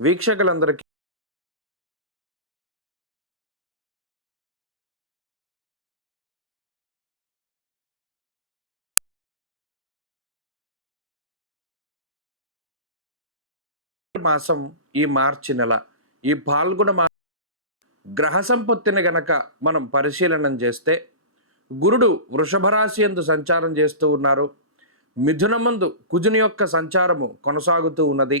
వీక్షకులందరికీ మాసం ఈ మార్చి నెల. ఈ పాల్గొన మా గ్రహ సంపత్తిని గనక మనం పరిశీలనం చేస్తే గురుడు వృషభ రాశి యందు సంచారం చేస్తూ ఉన్నారు. మిథునమందు కుజుని యొక్క సంచారము కొనసాగుతూ ఉన్నది.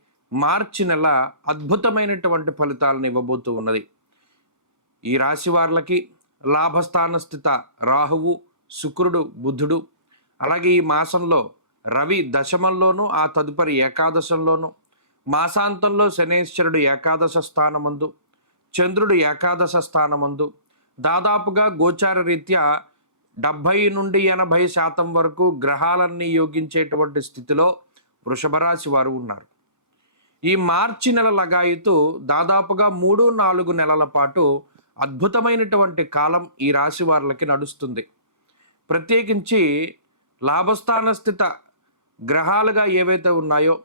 మార్చి నెల అద్భుతమైనటువంటి ఫలితాలను ఇవ్వబోతూ ఉన్నది. ఈ రాశి వార్లకి లాభస్థాన స్థిత రాహువు శుక్రుడు బుధుడు అలాగే ఈ మాసంలో రవి దశమంలోనూ ఆ తదుపరి ఏకాదశంలోనూ మాసాంతంలో శనేశ్వరుడు ఏకాదశ స్థానమందు చంద్రుడు ఏకాదశ స్థానమందు దాదాపుగా గోచార రీత్యా డెబ్భై నుండి ఎనభై శాతం వరకు గ్రహాలన్నీ యోగించేటువంటి స్థితిలో వృషభరాశి వారు ఉన్నారు. ఈ మార్చి నెల లగాయితూ దాదాపుగా మూడు నాలుగు నెలల పాటు అద్భుతమైనటువంటి కాలం ఈ రాశి వారికి నడుస్తుంది. ప్రత్యేకించి లాభస్థాన స్థిత గ్రహాలుగా ఏవైతే ఉన్నాయో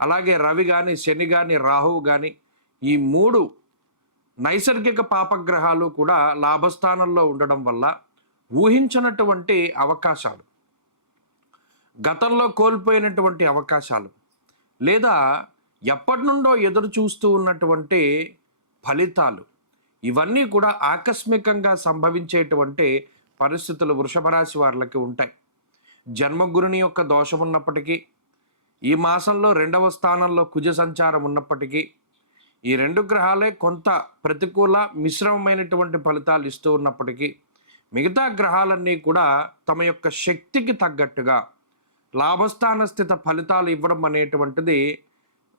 అలాగే రవి కానీ శని కానీ రాహువు కానీ ఈ మూడు నైసర్గిక పాపగ్రహాలు కూడా లాభస్థానంలో ఉండడం వల్ల ఊహించినటువంటి అవకాశాలు గతంలో కోల్పోయినటువంటి అవకాశాలు లేదా ఎప్పటి నుండో ఎదురు చూస్తూ ఉన్నటువంటి ఫలితాలు. ఇవన్నీ కూడా ఆకస్మికంగా సంభవించేటువంటి పరిస్థితులు వృషభ రాశి వారికి ఉంటాయి. జన్మగురుని యొక్క దోషం ఉన్నప్పటికీ ఈ మాసంలో రెండవ స్థానంలో కుజ సంచారం ఉన్నప్పటికీ ఈ రెండు గ్రహాలే కొంత ప్రతికూల మిశ్రమమైనటువంటి ఫలితాలు ఇస్తూ ఉన్నప్పటికీ మిగతా గ్రహాలన్నీ కూడా తమ యొక్క శక్తికి తగ్గట్టుగా లాభస్థాన స్థిత ఫలితాలు ఇవ్వడం అనేటువంటిది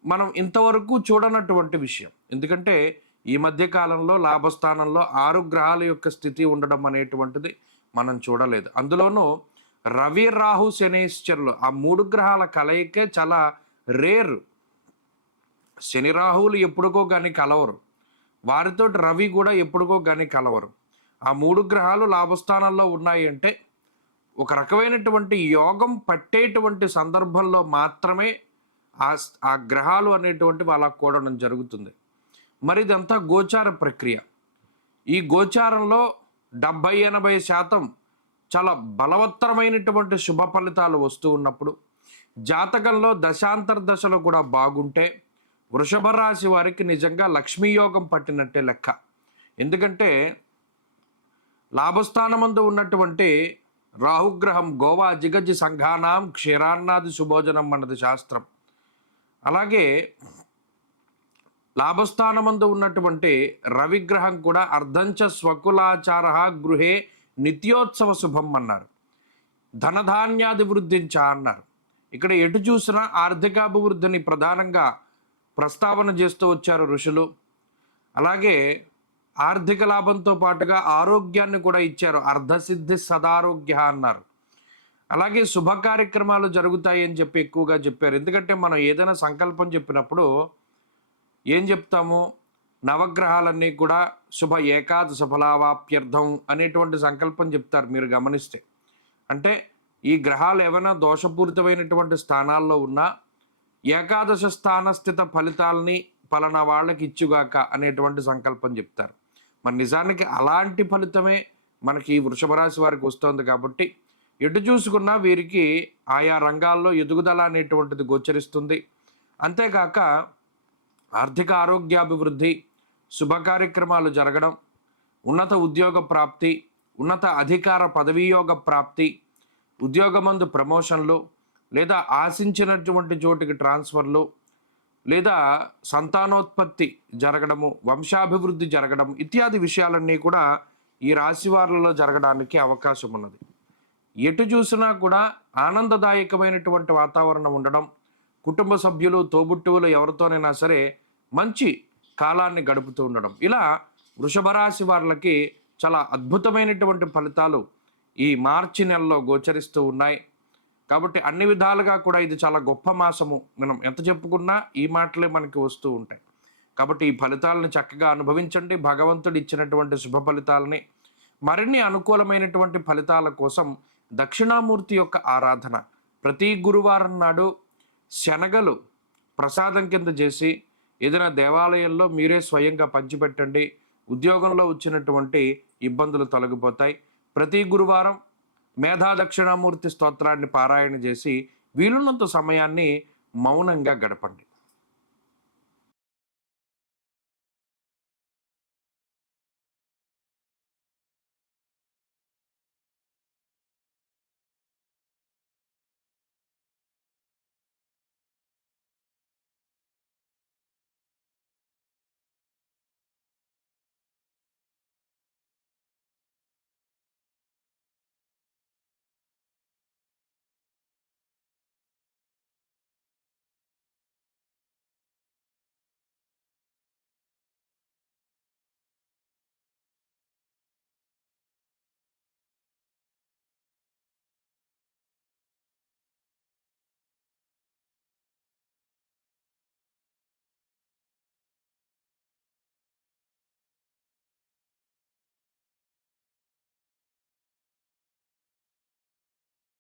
మనం ఇంతవరకు చూడనటువంటి విషయం. ఎందుకంటే ఈ మధ్య కాలంలో లాభస్థానంలో ఆరు గ్రహాల యొక్క స్థితి ఉండడం అనేటువంటిది మనం చూడలేదు. అందులోనూ రవి రాహు శనేశ్వరులు ఆ మూడు గ్రహాల కలయికే చాలా రేర్. శని రాహువులు ఎప్పుడుకో కానీ కలవరు. వారితో రవి కూడా ఎప్పుడుకో కానీ కలవరు. ఆ మూడు గ్రహాలు లాభస్థానాల్లో ఉన్నాయి అంటే ఒక రకమైనటువంటి యోగం పట్టేటువంటి సందర్భంలో మాత్రమే ఆ ఆ గ్రహాలు అనేటువంటివి అలా కూడడం జరుగుతుంది. మరి ఇదంతా గోచార ప్రక్రియ. ఈ గోచారంలో డెబ్భై ఎనభై శాతం చాలా బలవత్తరమైనటువంటి శుభ ఫలితాలు వస్తూ ఉన్నప్పుడు జాతకంలో దశాంతర దశలో కూడా బాగుంటే వృషభ రాశి వారికి నిజంగా లక్ష్మీయోగం పట్టినట్టే లెక్క. ఎందుకంటే లాభస్థానమందు ఉన్నటువంటి రాహుగ్రహం గోవా జిగజి సంఘానాం క్షీరాన్నాది సుభోజనం అన్నది శాస్త్రం. అలాగే లాభస్థానమందు ఉన్నటువంటి రవిగ్రహం కూడా అర్ధంచ స్వకులాచార గృహే నిత్యోత్సవ శుభం అన్నారు. ధనధాన్యాభివృద్ధించ అన్నారు. ఇక్కడ ఎటు చూసినా ఆర్థికాభివృద్ధిని ప్రధానంగా ప్రస్తావన చేస్తూ వచ్చారు ఋషులు. అలాగే ఆర్థిక లాభంతో పాటుగా ఆరోగ్యాన్ని కూడా ఇచ్చారు. అర్ధసిద్ధి సదారోగ్య అన్నారు. అలాగే శుభ కార్యక్రమాలు జరుగుతాయి అని చెప్పి ఎక్కువగా చెప్పారు. ఎందుకంటే మనం ఏదైనా సంకల్పం చెప్పినప్పుడు ఏం చెప్తాము? నవగ్రహాలన్నీ కూడా శుభ ఏకాదశ ఫలావాప్యర్థం అనేటువంటి సంకల్పం చెప్తారు మీరు గమనిస్తే. అంటే ఈ గ్రహాలు ఏమైనా దోషపూరితమైనటువంటి స్థానాల్లో ఉన్నా ఏకాదశ స్థాన స్థిత ఫలితాలని పలానా వాళ్ళకి ఇచ్చుగాక అనేటువంటి సంకల్పం చెప్తారు. మరి నిజానికి అలాంటి ఫలితమే మనకి ఈ వృషభ రాశి వారికి వస్తుంది కాబట్టి ఎటు చూసుకున్నా వీరికి ఆయా రంగాల్లో ఎదుగుదల అనేటువంటిది గోచరిస్తుంది. అంతేకాక ఆర్థిక ఆరోగ్యాభివృద్ధి శుభ కార్యక్రమాలు జరగడం ఉన్నత ఉద్యోగ ప్రాప్తి ఉన్నత అధికార పదవీయోగ ప్రాప్తి ఉద్యోగమందు ప్రమోషన్లు లేదా ఆశించినటువంటి చోటికి ట్రాన్స్ఫర్లు లేదా సంతానోత్పత్తి జరగడము వంశాభివృద్ధి జరగడం ఇత్యాది విషయాలన్నీ కూడా ఈ రాశి వారిలో జరగడానికి అవకాశం ఉన్నది ఎటు చూసినా కూడా ఆనందదాయకమైనటువంటి వాతావరణం ఉండడం కుటుంబ సభ్యులు తోబుట్టువులు ఎవరితోనైనా సరే మంచి కాలాన్ని గడుపుతూ ఉండడం. ఇలా వృషభ రాశి వాళ్ళకి చాలా అద్భుతమైనటువంటి ఫలితాలు ఈ మార్చి నెలలో గోచరిస్తూ ఉన్నాయి. కాబట్టి అన్ని విధాలుగా కూడా ఇది చాలా గొప్ప మాసము. మనం ఎంత చెప్పుకున్నా ఈ మాటలే మనకి వస్తూ ఉంటాయి. కాబట్టి ఈ ఫలితాలను చక్కగా అనుభవించండి. భగవంతుడు ఇచ్చినటువంటి శుభ ఫలితాలని మరిన్ని అనుకూలమైనటువంటి ఫలితాల కోసం దక్షిణామూర్తి యొక్క ఆరాధన. ప్రతి గురువారం నాడు శనగలు ప్రసాదం కింద చేసి ఏదైనా దేవాలయంలో మీరే స్వయంగా పంచిపెట్టండి. ఉద్యోగంలో వచ్చినటువంటి ఇబ్బందులు తొలగిపోతాయి. ప్రతి గురువారం మేధా దక్షిణామూర్తి స్తోత్రాన్ని పారాయణ చేసి వీలున్నంత సమయాన్ని మౌనంగా గడపండి.